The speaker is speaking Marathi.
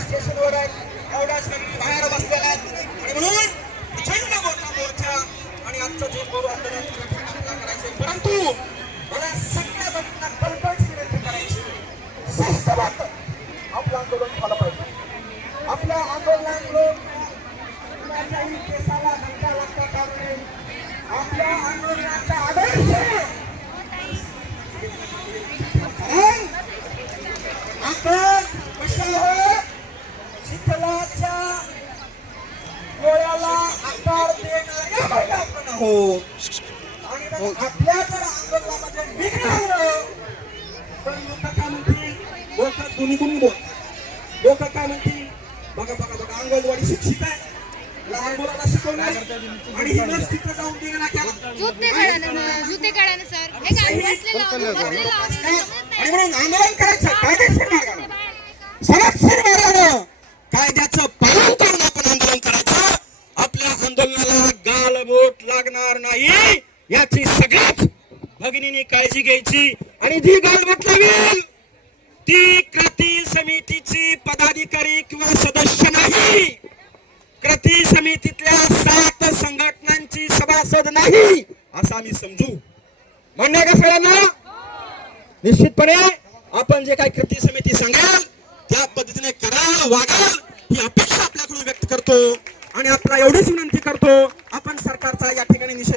स्टेशनवर आहेत एवढ्याच बाहेर बसलेला आहेत आणि म्हणून प्रचंड मोठा मोर्चा आणि आजचं जे मोर आंदोलन आपला करायचं परंतु मला शिस्तबद्ध. आपलं आंदोलन झालं पाहिजे. आपल्या आंदोलनामुळे कुणाच्याही केसाला धक्का लागता नये. आपल्या आंदोलनाचा आदर्श आपण चिखलाच्या डोळ्याला आकार आपण आणि मग आपल्या जर आंदोलनामध्ये विघ्न आलं तर लोक काय म्हणतील लोक कुणी कुणी बोल. लोक काय म्हणतील बघा बघा बघा अंगणवाडी शिक्षित आहे. लहान मुलाला शिकवणार आणि हिनच तिथं जाऊन दिलं केला जुते काढा ना सर. हे आणि म्हणून आंदोलन करायचं कायदेशीर मार्गानं सनदशीर मार्गानं कायद्याचं पालन करून आपण आंदोलन करायचं. आपल्या आंदोलनाला गालबोट लागणार नाही. याची सगळ्याच भगिनींनी काळजी घ्यायची आणि जी गालबोट लागेल ती समितीची पदाधिकारी किंवा सदस्य नाही. कृती समितीतल्या सात संघटनांची सभासद नाही. असं आम्ही समजू. म्हणणे का सगळ्यांना? निश्चितपणे आपण जे काही कृती समिती सांगाल त्या पद्धतीने कराल वागाल ही अपेक्षा आपल्याकडून व्यक्त करतो आणि आपला एवढीच विनंती करतो आपण सरकारचा या ठिकाणी निषेध